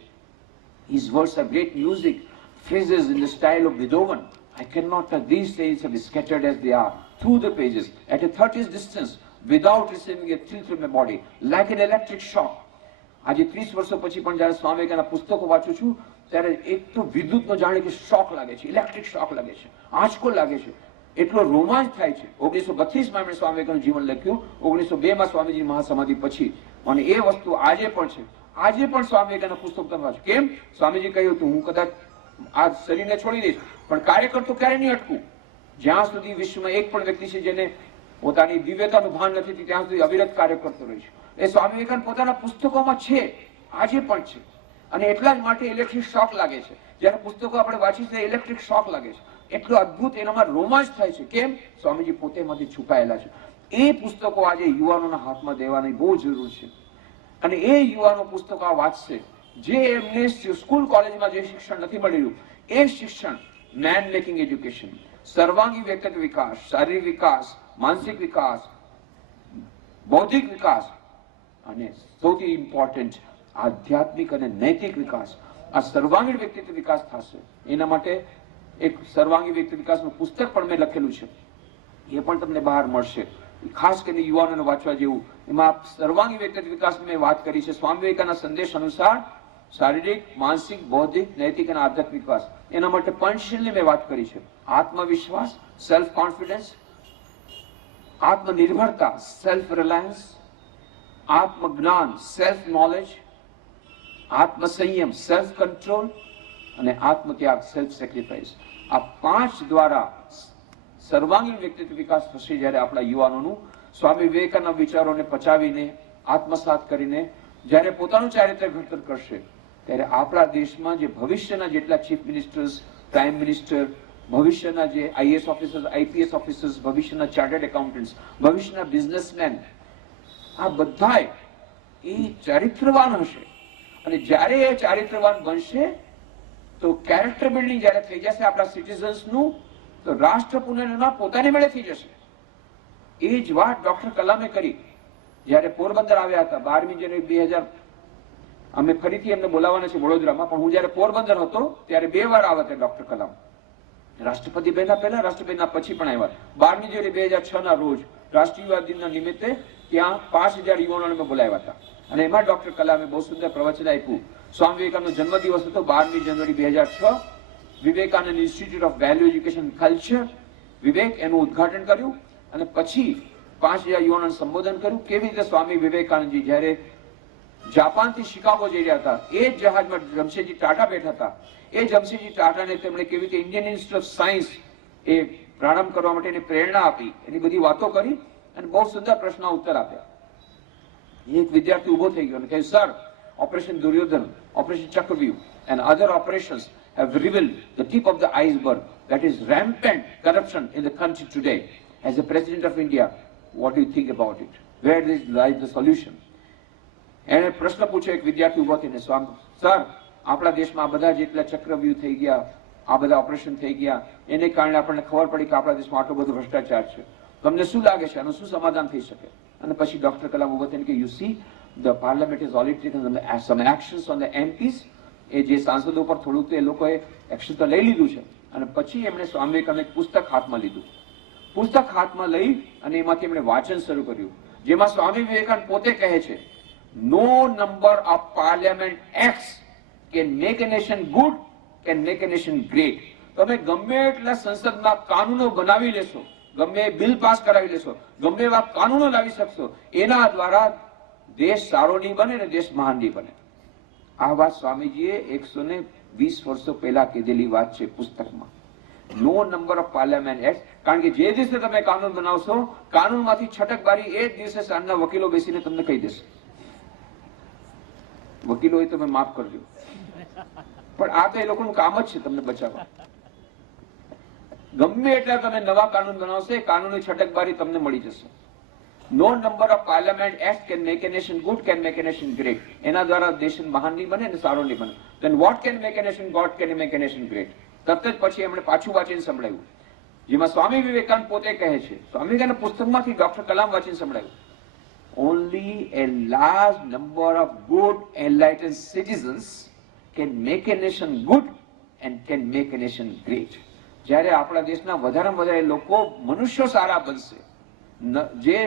His words are great music, phrases in the style of Beethoven. I cannot touch these sayings have scattered as they are through the pages at a 30's distance without receiving a thrill through my body like an electric shock. આજે 30 વર્ષો પછી પણ જ્યારે સ્વામી વિવેકાનંદના પુસ્તકો વાંચું છું ત્યારે એક તો વિદ્યુતનો જાણે કે શોક લાગે છે, ઇલેક્ટ્રિક શોક લાગે છે, આંચકો લાગે છે, એટલો રોમાંચ થાય છે. 1932માં એમણે સ્વામી વિવેકાનંદ જીવન લખ્યું, 1902માં સ્વામીજીની મહાસમાધિ પછી. અને એ વસ્તુ આજે પણ છે. આજે પણ સ્વામી વિવેકાનંદ પુસ્તક તમે વાંચો. કેમ? સ્વામીજી કહ્યું હતું, હું કદાચ આ શરીરને છોડી દઈશ પણ કાર્ય કરતો ક્યારે નહીં અટકું. જ્યાં સુધી વિશ્વમાં એક પણ વ્યક્તિ છે જેને પોતાની દિવ્યતાનું ભાન નથી ત્યાં સુધી અવિરત કાર્ય કરતો રહીશ. એ સ્વામી વિવેકાનંદ પોતાના પુસ્તકોમાં છે, આજે પણ છે. અને એટલા જ માટે ઇલેક્ટ્રિક શોક લાગે છે. જ્યારે પુસ્તકો આપણે વાંચીએ છીએ ઇલેક્ટ્રિક શોક લાગે છે, એટલો અદ્ભુત એનામાં રોમાંચ થાય છે. કેમ? સ્વામીજી પોતે માંથી છુપાયેલા છે. એ પુસ્તકો આજે યુવાનોના હાથમાં દેવાની બહુ જરૂર છે. અને એ યુવાનો પુસ્તકો વાંચશે જે એમને સ્કૂલ કોલેજમાં જે શિક્ષણ નથી મળી રહ્યું, એ શિક્ષણ મેન મેકિંગ એજ્યુકેશન, સર્વાંગી વ્યક્તિગત વિકાસ, શારીરિક વિકાસ, માનસિક વિકાસ, બૌદ્ધિક વિકાસ અને સૌથી ઇમ્પોર્ટન્ટ આધ્યાત્મિક અને નૈતિક વિકાસ, આ સર્વાંગીણ વ્યક્તિત્વ વિકાસ થશે. એના માટે એક સર્વાંગી વ્યક્તિ વિકાસનું પુસ્તક પણ મેં લખેલું છે, એ પણ તમને બહાર મળશે. ખાસ કરીને યુવાનોને વાંચવા જેવું. એમાં સર્વાંગી વ્યક્તિત્વ વિકાસની મેં વાત કરી છે. સ્વામી વિવેકાનંદના સંદેશ અનુસાર શારીરિક, માનસિક, બૌદ્ધિક, નૈતિક અને આધ્યાત્મિક વિકાસ. એના માટે પંચશીલની મેં વાત કરી છે. આત્મવિશ્વાસ, સેલ્ફ કોન્ફિડન્સ, આત્મનિર્ભરતા, સેલ્ફ રિલાયન્સ, આત્મજ્ઞાન, સેલ્ફ નોલેજ, આત્મસંયમ, સેલ્ફ કંટ્રોલ અને આત્મત્યાગ, સેલ્ફ સેક્રિફાઈસ. આ 5 દ્વારા સર્વાંગીણ વ્યક્તિત્વ વિકાસ થશે. જ્યારે આપણા યુવાનોનું સ્વામી વિવેકાનંદના વિચારોને પચાવીને, આત્મસાત કરીને જ્યારે પોતાનું ચારિત્ર્ય ઘડતર કરશે, ત્યારે આપણા દેશમાં જે ભવિષ્યના જેટલા ચીફ મિનિસ્ટર્સ, પ્રાઇમ મિનિસ્ટર, ભવિષ્યના જે આઈએએસ ઓફિસર્સ, આઈપીએસ ઓફિસર્સ, ભવિષ્યના ચાર્ટર્ડ એકાઉન્ટન્ટ્સ, ભવિષ્યના બિઝનેસમેન, આ બધા એ ચારિત્રવાન હશે. અને જ્યારે એ ચારિત્રવાન બનશે તો કેરેક્ટર બિલ્ડિંગ જ્યારે થઈ જશે આપણા સિટીઝન્સનું, તો રાષ્ટ્ર પુનર્નિર્માણ પોતાની મેળે થઈ જશે. એ જ વાત ડોક્ટર કલામે કરી જ્યારે પોરબંદર આવ્યા હતા 12મી જાન્યુઆરી 2000. અમે ફરીથી એમને બોલાવવાના છે વડોદરામાં, પણ હું જ્યારે પોરબંદર હતો ત્યારે 2 વાર આવ્યા હતા ડોક્ટર કલામ. રાષ્ટ્રપતિ બન્યા પહેલા, રાષ્ટ્રપતિના પછી પણ આવ્યા. 12મી જાન્યુઆરી 2006ના રોજ રાષ્ટ્રીય યુવા દિનના નિમિત્તે ત્યાં 5000 યુવાનોને મેં બોલાવ્યા હતા. અને એમાં ડોક્ટર કલામે બહુ સુંદર પ્રવચન આપ્યું. સ્વામી વિવેકાનંદનો જન્મદિવસ હતો 12મી January 2006. Vivekananda institute of value education culture, Vivek, એનું ઉદ્ઘાટન કર્યું. અને પછી 5000 યુવાનોને સંબોધન કર્યું. કેવી રીતે સ્વામી વિવેકાનંદજી જ્યારે જાપાનથી શિકાગો જઈ રહ્યા હતા, એ જ જહાજમાં જમશેદજી ટાટા બેઠા હતા. એ જમશેદજી ટાટાને તેમણે કેવી રીતે ઇન્ડિયન ઇન્સ્ટિટ્યૂટ ઓફ સાયન્સ એ પ્રારંભ કરવા માટેની પ્રેરણા આપી, એની બધી વાતો કરી અને બહુ સુંદર પ્રશ્નના ઉત્તર આપ્યા. એક વિદ્યાર્થી ઉભો થઈ ગયો અને કહ્યું, sir, operation Duryodhan, operation Chakravyuh and other operations have revealed the tip of the iceberg, that is rampant corruption in the country today. As a president of India, what do you think about it? Where lies the solution? એને પ્રશ્ન પૂછ્યો એક વિદ્યાર્થી ઉભો થઈને, સ્વામી, sir, આપણા દેશમાં આ બધા જેટલા ચક્રવ્યૂહ થઈ ગયા, આ બધા ઓપરેશન થઈ ગયા, એને કારણે આપણને ખબર પડી કે આપણા દેશમાં આટલો બધો ભ્રષ્ટાચાર છે. તમને શું લાગે છે આનું શું સમાધાન થઈ શકે? અને પછી ડોક્ટર કલામ ઉભો થઈને કે, you C, the parliament is already taken some actions on the MPs. એ જે સાંસદો પર થોડુંક તો એ લોકોએ એક્શન તો લઈ લીધું છે. અને પછી એમણે સ્વામી વિવેકાનંદ એક પુસ્તક હાથમાં લીધું. પુસ્તક હાથમાં લઈ અને એમાંથી એમણે વાંચન શરૂ કર્યું, જેમાં સ્વામી વિવેકાનંદ પોતે કહે છે, no number of parliament acts can make a nation good, can make a nation great. તમે ગમે એટલા સંસદના કાનૂનો બનાવી લેશો, ગમે એ બિલ પાસ કરાવી લેશો, ગમે એવા કાનૂનો લાવી શકશો, એના દ્વારા દેશ સારો નહીં બને ને દેશ મહાન નહીં બને. આ વાત સ્વામીજીએ 120 વર્ષો પહેલા કીધેલી વાત છે પુસ્તકમાં. નો નંબર ઓફ પાર્લિયામેન્ટ એક્ટ, કારણ કે જે દિવસે તમે કાનૂન બનાવશો, કાનૂનમાંથી છટકબારી એ જ દિવસે સાંજના વકીલો બેસીને તમને કહી દેશે. વકીલો હોય તમે માફ કરજો, પણ આ તો એ લોકોનું કામ જ છે તમને બચાવવા. ગમે એટલા તમે નવા કાનૂન બનાવશો, કાનૂની છટકબારી તમને મળી જશે. No number of parliament acts can make a nation good, can make a nation great. એના દ્વારા દેશ મહાન નહીં બને ને સારો નહીં બને. Then what can make a nation God, can make a nation great? તરત જ પછી એમણે પાછું વાંચીને સંભળાવ્યું, જેમાં સ્વામી વિવેકાનંદ પોતે કહે છે, સ્વામી વિવેકાનંદ પુસ્તકમાંથી ડોક્ટર કલામ વાંચીને સંભળાવ્યું, only a large number of good enlightened citizens can make a nation good and can make a nation great. જ્યારે આપણા દેશના વધારેમાં વધારે લોકો મનુષ્યો સારા બનશે, જે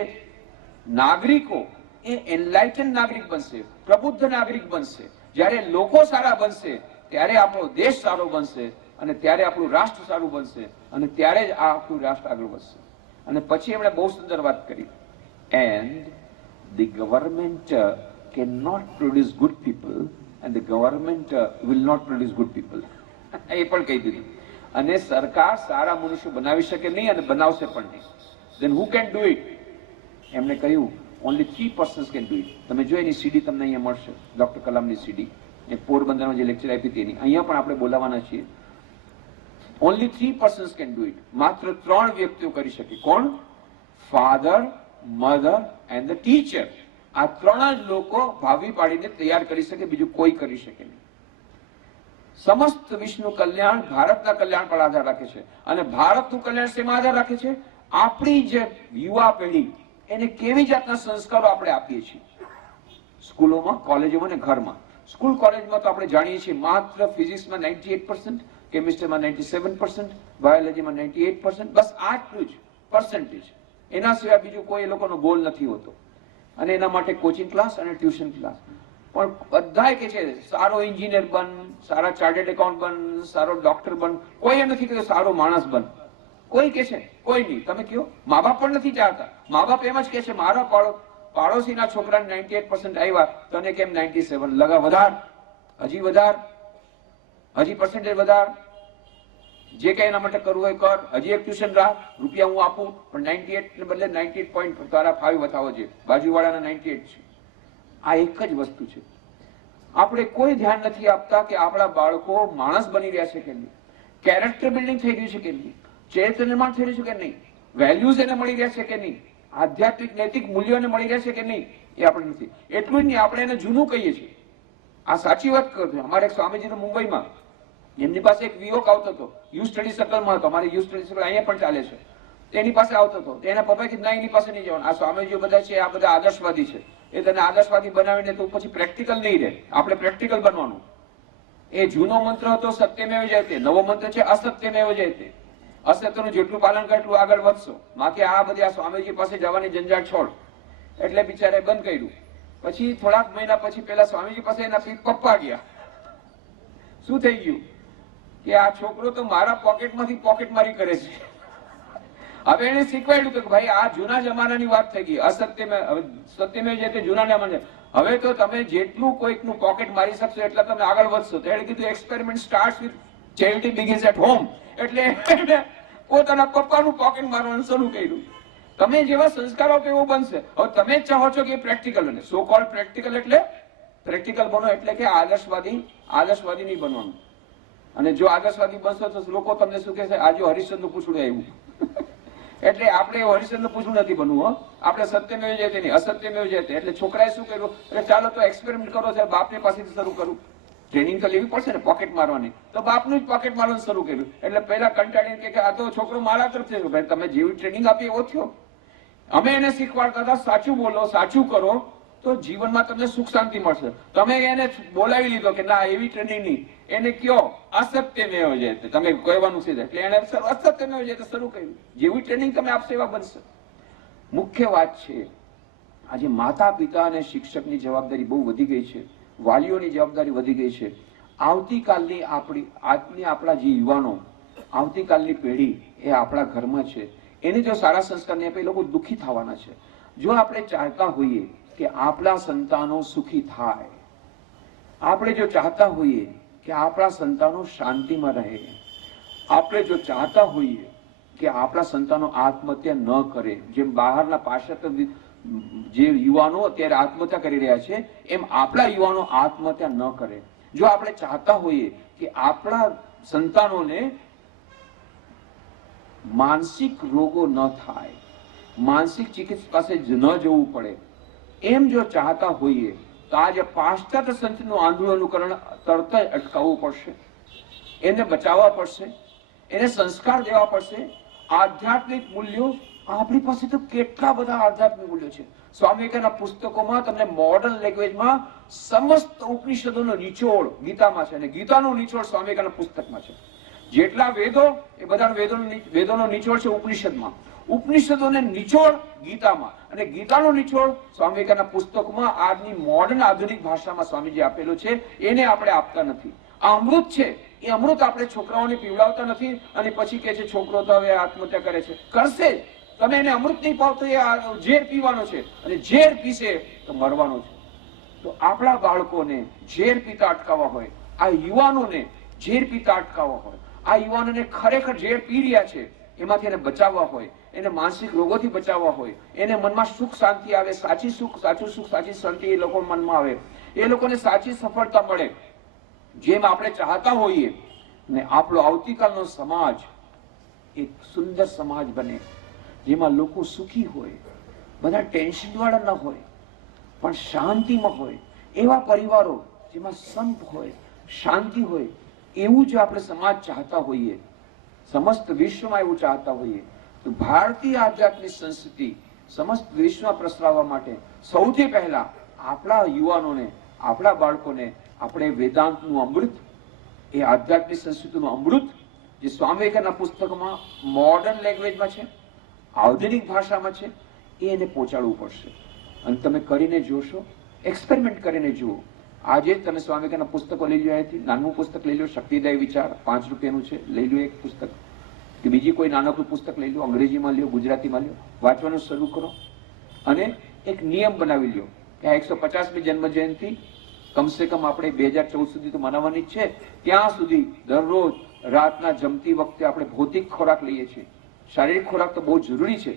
નાગરિકો એ એનલાઇટન નાગરિક બનશે, પ્રબુદ્ધ નાગરિક બનશે, જ્યારે લોકો સારા બનશે ત્યારે આપણો દેશ સારો બનશે અને ત્યારે આપણું રાષ્ટ્ર સારું બનશે અને ત્યારે જ આ આપણું રાષ્ટ્ર આગળ વધશે. અને પછી એમણે બહુ સુંદર વાત કરી, and the government can not produce good people and the government will not produce good people. એ પણ કહી દીધું. અને સરકાર સારા મનુષ્યો બનાવી શકે નહીં અને બનાવશે પણ નહીં. Then who can do it? એમણે કહ્યું, only 3 persons can do it. તમે જો એની સીડી તમને અહીંયા મળશે, ડોક્ટર કલામની સીડી, એ પોરબંદરમાં જે લેક્ચર આપી હતી એની, અહીંયા પણ આપણે બોલાવાના છીએ. only 3 persons can do it. માત્ર 3 વ્યક્તિઓ કરી શકે. કોણ? Father, mother and the teacher. આ 3 જ લોકો ભાવી પાડીને તૈયાર કરી શકે, બીજું કોઈ કરી શકે નહીં. સમસ્ત વિશ્વનું કલ્યાણ ભારતના કલ્યાણ પર આધાર રાખે છે. અને ભારતનું કલ્યાણ શેમાં આધાર રાખે છે? આપણી જે યુવા પેઢી એને કેવી જાતના સંસ્કારો આપણે આપીએ છીએ સ્કૂલોમાં, કોલેજોમાં અને ઘરમાં. સ્કૂલ કોલેજમાં તો આપણે જાણીએ છીએ માત્ર ફિઝિક્સમાં 98%, કેમિસ્ટ્રીમાં 97%, બાયોલોજીમાં 98%, બસ આટલું જ પર્સન્ટેજ. એના સિવાય બીજું કોઈ એ લોકોનો ગોલ નથી હોતો. અને એના માટે કોચિંગ ક્લાસ અને ટ્યુશન ક્લાસ. પણ બધા કે છે સારો એન્જિનિયર બન, સારા ચાર્ટર્ડ એકાઉન્ટ બન, સારો ડોક્ટર બન. કોઈ એમ નથી કે સારો માણસ બન. કોઈ કે છે? કોઈ નહીં. તમે કયો? મા બાપ પણ નથી ચાહતા. મા બાપ એમ જ કે છે, મારા પાડોશીના છોકરાને 98% આવ્યા, તને કેમ 97? લગા વધાર, હજી વધાર, હજી પર્સન્ટેજ વધાર. જે કઈ એના માટે કરવું હોય કર, હજી એક ટ્યુશન રાખ, રૂપિયા હું આપું, પણ 98 ને બદલે 98 પોઈન્ટ તારા ફાવી બતાવો છે, બાજુવાળાના 98 છે. આ એક જ વસ્તુ છે. આપણે કોઈ ધ્યાન નથી આપતા કે આપણા બાળકો માણસ બની રહ્યા છે કે નહીં, કેરેક્ટર બિલ્ડિંગ થઈ રહ્યું છે કે નહીં, ચરિત્ર નિર્માણ થઈ રહ્યું છે કે નહીં, વેલ્યુઝ એને મળી રહ્યા છે કે નહીં, આધ્યાત્મિક નૈતિક મૂલ્યોને મળી રહ્યા છે કે નહીં, એ આપણે નથી. એટલું જ નહીં, આપણે એને જૂનું કહીએ છીએ. આ સાચી વાત કરું છું. અમારે એક સ્વામીજી મુંબઈમાં, એમની પાસે એક વિયોગ આવતો હતો, યુ સ્ટડી સર્કલમાં હતો. અમારે યુ સ્ટડી સર્કલ અહીંયા પણ ચાલે છે. એની પાસે આવતો હતો. એના પપ્પાએ કીધું ના, એની પાસે નહીં જવાનું. આ સ્વામીજીઓ બધા છે, આ બધા આદર્શવાદી છે, એ તને આદર્શવાદી બનાવીને તો પછી પ્રેક્ટિકલ નહીં રહે. આપણે પ્રેક્ટિકલ બનવાનું. એ જૂનો મંત્ર હતો સત્યમેવ જયતે, નવો મંત્ર છે અસત્યમેવ જયતે. અસત્યનું જેટલું પાલન કરે એટલું આગળ વધશો. બાકી આ બધી આ સ્વામીજી પાસે જવાની જંજાટ છોડ. એટલે બિચારે બંધ કર્યું. પછી થોડાક મહિના પછી પેલા સ્વામીજી પાસે એના પપ્પા ગયા. શું થઈ ગયું કે આ છોકરો તો મારા પોકેટમાંથી પોકેટમારી કરે છે. હવે એને શીખવાડ્યું કે ભાઈ આ જૂના જમાનાની વાત થઈ ગઈ. અસત્યમેવ સત્યમેવ જયતે જૂના જમાના. હવે તો તમે જેટલું કોઈકનું પોકેટ મારી શકશો એટલા તમે આગળ વધશો. તેણે કીધું experiment starts with charity begins at home. એટલે પોતાના પપ્પાનું પોકેટ મારવાનું શરૂ કર્યું. તમે જેવા સંસ્કાર આપો એવું બનશે. હવે તમે જ ચાહો છો કે પ્રેક્ટિકલ બને. સો કોલ્ડ પ્રેક્ટિકલ એટલે પ્રેક્ટિકલ બનો એટલે કે આદર્શવાદી નહીં બનવાનું. અને જો આદર્શવાદી બનશો તો લોકો તમને શું કહેશે, આજે હરિશ્ચંદ્રનું પૂછડું આવ્યું. એટલે આપણે હરિશ્ચંદ્રનું પૂછડું નથી બનવું. હો, આપણે સત્યમેવ જયતે નહીં, અસત્યમેવ જયતે. એટલે છોકરાએ શું કર્યું, એટલે ચાલો તો એક્સપેરિમેન્ટ કરો છે, બાપને પાસેથી શરૂ કરું. ટ્રેનિંગ તો લેવી પડશે ને પોકેટ મારવાની. તો બાપનું જ પોકેટ મારવાનું શરૂ કર્યું. એટલે પહેલા કંટાળીને કે આ તો છોકરો મારા તરફથી, ભાઈ તમે જેવી ટ્રેનિંગ આપી એવો થયો. અમે એને શીખવાડતા હતા સાચું બોલો, સાચું કરો, તો જીવનમાં તમને સુખ શાંતિ મળશે. તમે એને બોલાવી લીધો કે ના એવી ટ્રેનિંગ નહીં, એને કયો અસત્યમેવ જયતે, તમે કહેવાનું છે એટલે એને અસત્યમેવ જયતે શરૂ કર્યું. જેવી ટ્રેનિંગ તમે આપશો એવા બનશે. મુખ્ય વાત છે આજે માતા પિતા અને શિક્ષકની જવાબદારી બહુ વધી ગઈ છે, વાલીઓની જવાબદારી વધી ગઈ છે. આવતીકાલની આપણા જે યુવાનો, આવતીકાલની પેઢી એ આપણા ઘરમાં છે. એને જો સારા સંસ્કાર નહીં આપે એ લોકો દુઃખી થવાના છે. જો આપણે ચાહતા હોઈએ કે આપણા સંતાનો સુખી થાય, આપણે જો ચાહતા હોઈએ કે આપણા સંતાનો શાંતિમાં રહે, આપણે જો ચાહતા હોઈએ કે આપણા સંતાનો આત્મહત્યા ન કરે, જેમ બહારના પાશ્ચાત્ય જે યુવાનો અત્યારે આત્મહત્યા કરી રહ્યા છે એમ આપણા યુવાનો આત્મહત્યા ન કરે, જો આપણે ચાહતા હોઈએ કે આપણા સંતાનોને માનસિક રોગો ન થાય, માનસિક ચિકિત્સક પાસે ન જવું પડે, એમ જો ચાહતા હોઈએ તો આજે પાશ્ચાત્ય સંતનું આંદોલનકરણ તરત જ અટકાવવું પડશે, એને બચાવવા પડશે, એને સંસ્કાર દેવા પડશે. આધ્યાત્મિક મૂલ્યો આપણી પાસે તો કેટલા બધા આધ્યાત્મિક મૂલ્યો છે. સ્વામી વિવેકાનંદના પુસ્તકોમાં તમને મોડર્ન લેંગ્વેજમાં સમસ્ત ઉપનિષદોનો નિચોડ ગીતામાં છે, અને ગીતાનો નિચોડ સ્વામી વિવેકાનંદના પુસ્તકમાં છે. જેટલા વેદો એ બધા વેદોનો નિચોડ છે ઉપનિષદમાં, ઉપનિષદોને નિચોડ ગીતામાં, અને ગીતાનો નિચોડ સ્વામી વિવેકાનંદના પુસ્તકમાં આજની મોડર્ન આધુનિક ભાષામાં સ્વામીજી આપેલો છે. એને આપણે આપતા નથી. આ અમૃત છે, એ અમૃત આપણે છોકરાઓને પીવડાવતા નથી, અને પછી કે છે છોકરો તો હવે આત્મહત્યા કરે છે. કરશે જ. તમે એને અમૃત નહીં પાવતો એ ઝેર પીવાનો છે, અને ઝેર પીશે તો મરવાનો છે. તો આપણા બાળકોને ઝેર પીતા અટકાવવા હોય, આ યુવાનોને ઝેર પીતા અટકાવવા હોય, આ યુવાનોને ખરેખર ઝેર પી રહ્યા છે એમાંથી એને બચાવવા હોય, એને માનસિક રોગોથી બચાવવા હોય, એને મનમાં સુખ શાંતિ આવે, સાચું સુખ સાચી શાંતિ એ લોકો મનમાં આવે, એ લોકોને સાચી સફળતા મળે, જેમ આપણે ચાહતા હોઈએ, ને આપણો આવતીકાલનો સમાજ એક સુંદર સમાજ બને, જેમાં લોકો સુખી હોય, બધા ટેન્શન વાળા ન હોય પણ શાંતિમાં હોય, એવા પરિવારો જેમાં સંપ હોય, શાંતિ હોય, એવું જો આપણે સમાજ ચાહતા હોઈએ, સમસ્ત વિશ્વમાં એવું ચાહતા હોઈએ, તો ભારતીય આધ્યાત્મિક સંસ્કૃતિ સમસ્ત વિશ્વમાં પ્રસરાવવા માટે સૌથી પહેલા આપણા યુવાનોને, આપણા બાળકોને આપણે વેદાંતનું અમૃત, એ આધ્યાત્મિક સંસ્કૃતિનું અમૃત જે સ્વામી વિવેકાનંદના પુસ્તકમાં મોડર્ન લેંગ્વેજમાં છે, આધુનિક ભાષામાં છે, એને પહોંચાડવું પડશે. અને તમે કરીને જોશો, એક્સપેરિમેન્ટ કરીને જુઓ. આજે તમે સ્વામી વિવેકાનંદના પુસ્તકો લઈ લો, અહીંથી નાનું પુસ્તક લઈ લો, શક્તિદાયી વિચાર 5 રૂપિયાનું છે, લઈ લો એક પુસ્તક, કે બીજી કોઈ નાનકડું પુસ્તક લઈ લો, અંગ્રેજીમાં લ્યો, ગુજરાતીમાં લ્યો, વાંચવાનું શરૂ કરો, અને એક નિયમ બનાવી લ્યો કે આ 150મી જન્મ જયંતિ કમસે કમ આપણે 2014 સુધી તો મનાવવાની જ છે. ત્યાં સુધી દરરોજ રાતના જમતી વખતે આપણે ભૌતિક ખોરાક લઈએ છીએ, શારીરિક ખોરાક તો બહુ જરૂરી છે.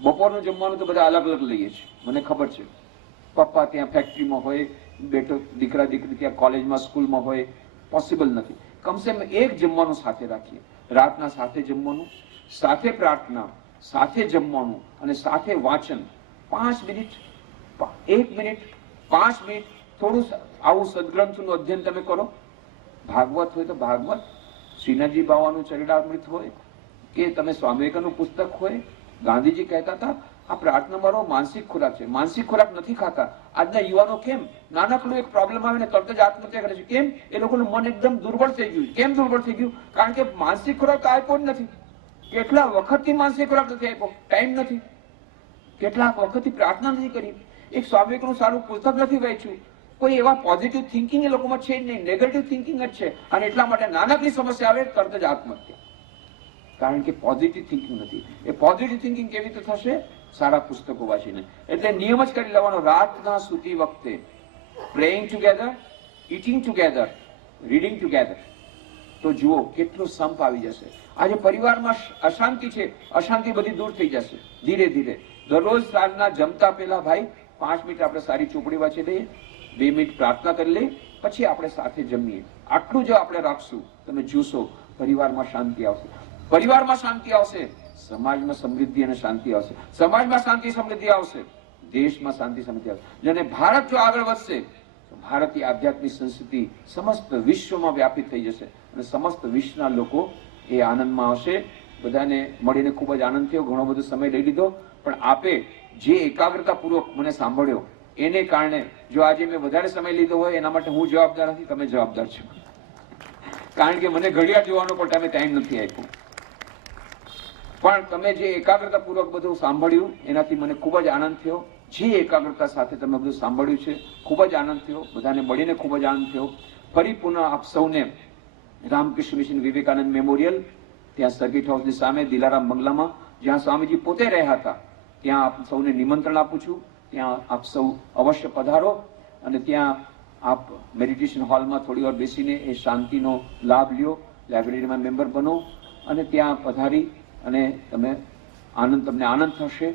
બપોરનું જમવાનું તો બધા અલગ અલગ લઈએ છીએ, મને ખબર છે. પપ્પા ત્યાં ફેક્ટરીમાં હોય, બેટો દીકરા દીકરી ત્યાં કોલેજમાં સ્કૂલમાં હોય, પોસિબલ નથી. કમસે કમ એક જમવાનું સાથે રાખીએ, રાતના સાથે જમવાનું, સાથે પ્રાર્થના, સાથે જમવાનું, અને સાથે વાંચન. 5 મિનિટ, 1 મિનિટ, 5 મિનિટ થોડું આવું સદગ્રંથનું અધ્યયન તમે કરો. ભાગવત હોય તો ભાગવત, શ્રીનાથજી બાવાનું ચરિતામૃત હોય, કે તમે સ્વામી વિવેકાનંદનું પુસ્તક હોય. ગાંધીજી કહેતા હતા આ પ્રાર્થના મારો માનસિક ખોરાક છે. માનસિક ખોરાક નથી ખાતા. આજના યુવાનો કેમ નાનકડું એક પ્રોબ્લેમ આવે ને તરત જ આત્મહત્યા કરે છે? કેમ? એ લોકોનું મન એકદમ દુર્બળ થઈ ગયું. કેમ દુર્બળ થઈ ગયું? કારણ કે માનસિક ખોરાક આપ્યો જ નથી. કેટલા વખતથી માનસિક ખોરાક નથી આપ્યો, ટાઈમ નથી. કેટલાક વખતથી પ્રાર્થના નથી કરી, એક સ્વામી વિવેકાનંદનું સારું પુસ્તક નથી વાંચ્યું. કોઈ એવા પોઝિટિવ થિંકિંગ એ લોકોમાં છે જ નહીં, નેગેટિવ થિંકિંગ જ છે. અને એટલા માટે નાનકડી સમસ્યા આવે તરત જ આત્મહત્યા, કારણ કે પોઝિટિવ થિંકિંગ નથી. એ પોઝિટિવ થિંકિંગ કેવી રીતે થશે? સારા પુસ્તકો વાંચીને. એટલે નિયમ જ કરી લેવાનો, રાતના સૂતી વખતે praying together, eating together, reading together. તો જુઓ કેટલો સંપ આવી જશે. આજે પરિવારમાં અશાંતિ છે, અશાંતિ બધી દૂર થઈ જશે ધીરે ધીરે. દરરોજ સાંજના જમતા પહેલા ભાઈ 5 મિનિટ આપણે સારી ચોપડી વાંચી લઈએ, 2 મિનિટ પ્રાર્થના કરી લઈએ, પછી આપણે સાથે જમીએ. આટલું જો આપણે રાખશું, તમે જોશો પરિવારમાં શાંતિ આવશે. પરિવારમાં શાંતિ આવશે, સમાજમાં સમૃદ્ધિ અને શાંતિ આવશે. સમાજમાં શાંતિ સમૃદ્ધિ આવશે, દેશમાં શાંતિ સમૃદ્ધિ આવશે. અને ભારત જો આગળ વધશે તો ભારતીય આધ્યાત્મિક સંસ્કૃતિ સમસ્ત વિશ્વમાં વ્યાપિત થઈ જશે અને સમસ્ત વિશ્વના લોકો એ આનંદમાં આવશે. બધાને મળીને ખૂબ જ આનંદ થયો. ઘણો બધો સમય લઈ લીધો, પણ આપે જે એકાગ્રતાપૂર્વક મને સાંભળ્યો એને કારણે જો આજે મેં વધારે સમય લીધો હોય એના માટે હું જવાબદાર નથી, તમે જવાબદાર છો. કારણ કે મને ઘડિયાળ જોવાનો પણ તમે ટાઈમ નથી આપ્યો. પણ તમે જે એકાગ્રતાપૂર્વક બધું સાંભળ્યું એનાથી મને ખૂબ જ આનંદ થયો. જે એકાગ્રતા સાથે તમે બધું સાંભળ્યું છે ખૂબ જ આનંદ થયો. બધાને મળીને ખૂબ જ આનંદ થયો. ફરી પુનઃ આપ સૌને રામકૃષ્ણ મિશન વિવેકાનંદ મેમોરિયલ, ત્યાં સર્કિટ હાઉસની સામે દિલારામ બંગલામાં જ્યાં સ્વામીજી પોતે રહ્યા હતા, ત્યાં આપ સૌને નિમંત્રણ આપું છું. ત્યાં આપ સૌ અવશ્ય પધારો અને ત્યાં આપ મેડિટેશન હોલમાં થોડી વાર બેસીને એ શાંતિનો લાભ લ્યો, લાઇબ્રેરીમાં મેમ્બર બનો અને ત્યાં પધારી અને તમને આનંદ થશે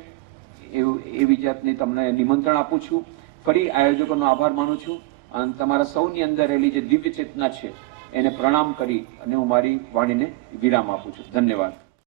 એવી જાતની તમને નિમંત્રણ આપું છું. ફરી આયોજકોનો આભાર માનું છું અને તમારા સૌની અંદર રહેલી જે દિવ્ય ચેતના છે એને પ્રણામ કરી અને હું મારી વાણીને વિરામ આપું છું. ધન્યવાદ.